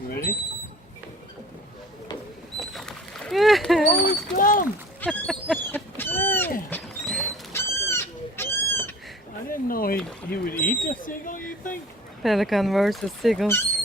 You ready? Oh, he's gone! Yeah. I didn't know he would eat a seagull, you think? Pelican versus seagulls.